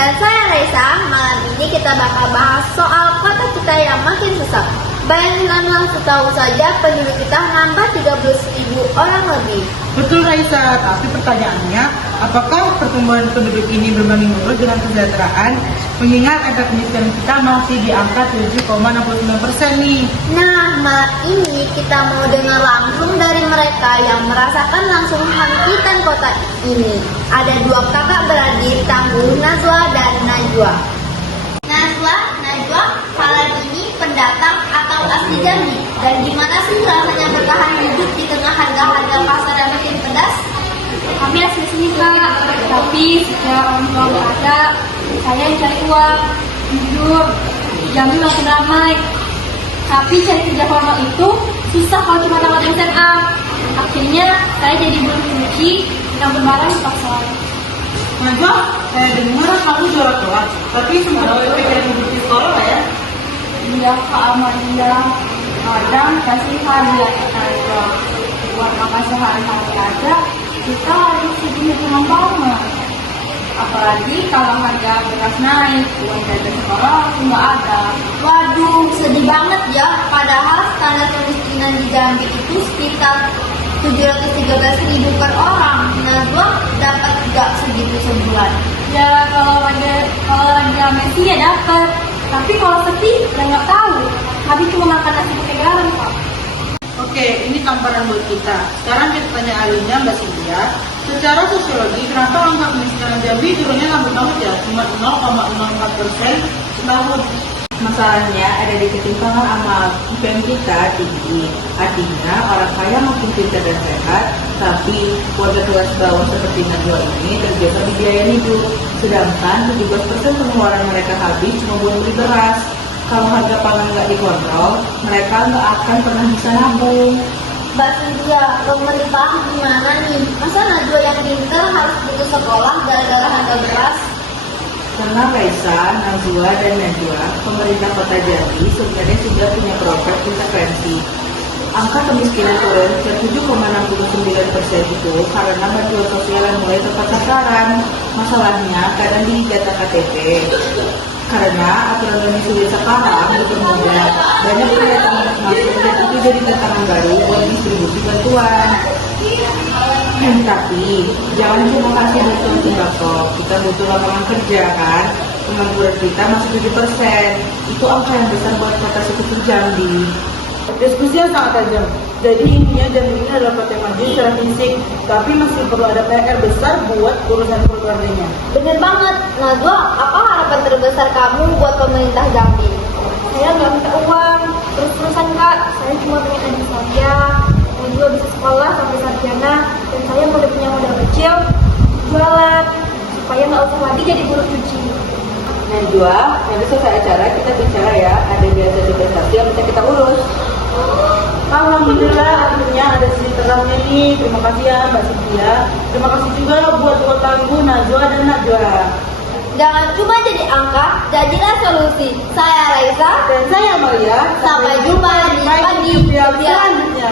Dan saya Raisa, malam ini kita bakal bahas soal kota kita yang makin susah. Bayangkanlah setahun saja penduduk kita nambah 30.000 orang lebih. Betul Raisa, tapi pertanyaannya, apakah pertumbuhan penduduk ini berbanding lurus dengan kesejahteraan? Mengingat angka kemiskinan kita masih di angka 7,69% nih. Nah, malam ini kita mau dengar langsung dari mereka yang merasakan langsung hempitan kota ini. Ada dua kakak beradik tangguh, Nazwa dan Najwa. Najwa, kalian ini pendatang atau asli Jambi? Dan gimana sih rasanya bertahan hidup di tengah harga-harga pasar yang makin pedas? Kami asli sini kak, tapi sejak orang tua nggak ada, saya cari uang, jujur, Jambi makin ramai. Tapi cari kerja formal itu susah kalau cuma tamat SMA. Akhirnya saya jadi buruh cuci yang berbarang di pasar. Najwa, saya dengar kamu juara kelas, tapi semoga kepikiran hidup di sekolah nggak ya? Iya kak Amalia, kadang kasihan lihat aja. Buat makan sehari-hari aja, kita harus hidup dengan banget. Apalagi kalau harga beras naik, uang jajan sekolah nggak ada. Waduh, sedih banget ya. Padahal standar kemiskinan di Jambi itu sekitar 713.000 per orang. Najwa dapat gak segitu sebulan? Ya kalau lagi rame sih ya dapat. Tapi kalau sepi ya nggak tahu. Habis cuma makan nasi pakai garam kok. Oke, ini tamparan buat kita. Sekarang kita tanya ahlinya Mbak Cynthia. Secara sosiologi, kenapa angka kemiskinan Jambi turunnya lambat banget ya? Cuma 0,04% setahun. Masalahnya ada di ketimpangan amal. IPM kita tinggi. Artinya orang kaya makin pintar dan sehat, tapi warga kelas bawah seperti Najwa ini terbiasa di biaya hidup. Sedangkan 17% pengeluaran mereka habis cuma buat beli beras. Kalau harga pangan nggak dikontrol, mereka nggak akan pernah bisa nabung. Mbak Cynthia, pemerintah gimana nih? Masa Najwa yang pintar harus putus sekolah gara-gara harga beras? Karena Raisa, Najwa, dan Najwa, pemerintah kota Jambi sebenarnya sudah punya program intervensi. Angka kemiskinan turun ke 7,69% itu karena bantuan sosial yang mulai tepat sasaran. Masalahnya karena di data KTP. Karena aturan domisili sekarang dipermudah, banyak kegiatan masuk dan itu jadi tantangan baru buat distribusi bantuan. Tapi jangan cuma kasih bantuan sembako, kita butuh lapangan kerja kan. Pengangguran kita masih 7%. Itu angka yang besar buat kota seperti Jambi. Diskusi yang sangat tajam. Jadi intinya Jambi ini adalah kota yang maju secara fisik, tapi masih perlu ada PR besar buat urusan keluarganya. Bener banget. Najwa, apa harapan terbesar kamu buat pemerintah Jambi? Saya nggak minta uang, terus-terusan kak. Saya cuma pengen adik saya, yang juga bisa sekolah sampai sarjana, dan saya udah punya modal kecil, jualan, supaya nggak usah lagi jadi buruh cuci. Najwa, nanti selesai acara kita bicara ya, ada biasa investasi yang bisa kita urus. Alhamdulillah, akhirnya ada sisi terangnya nih. Terima kasih ya Mbak Cynthia. Terima kasih juga buat tangguh Najwa dan Najwa. Jangan cuma jadi angka, jadilah solusi. Saya Raisa. Dan saya Amalia. Sampai jumpa di pagi selanjutnya. selanjutnya.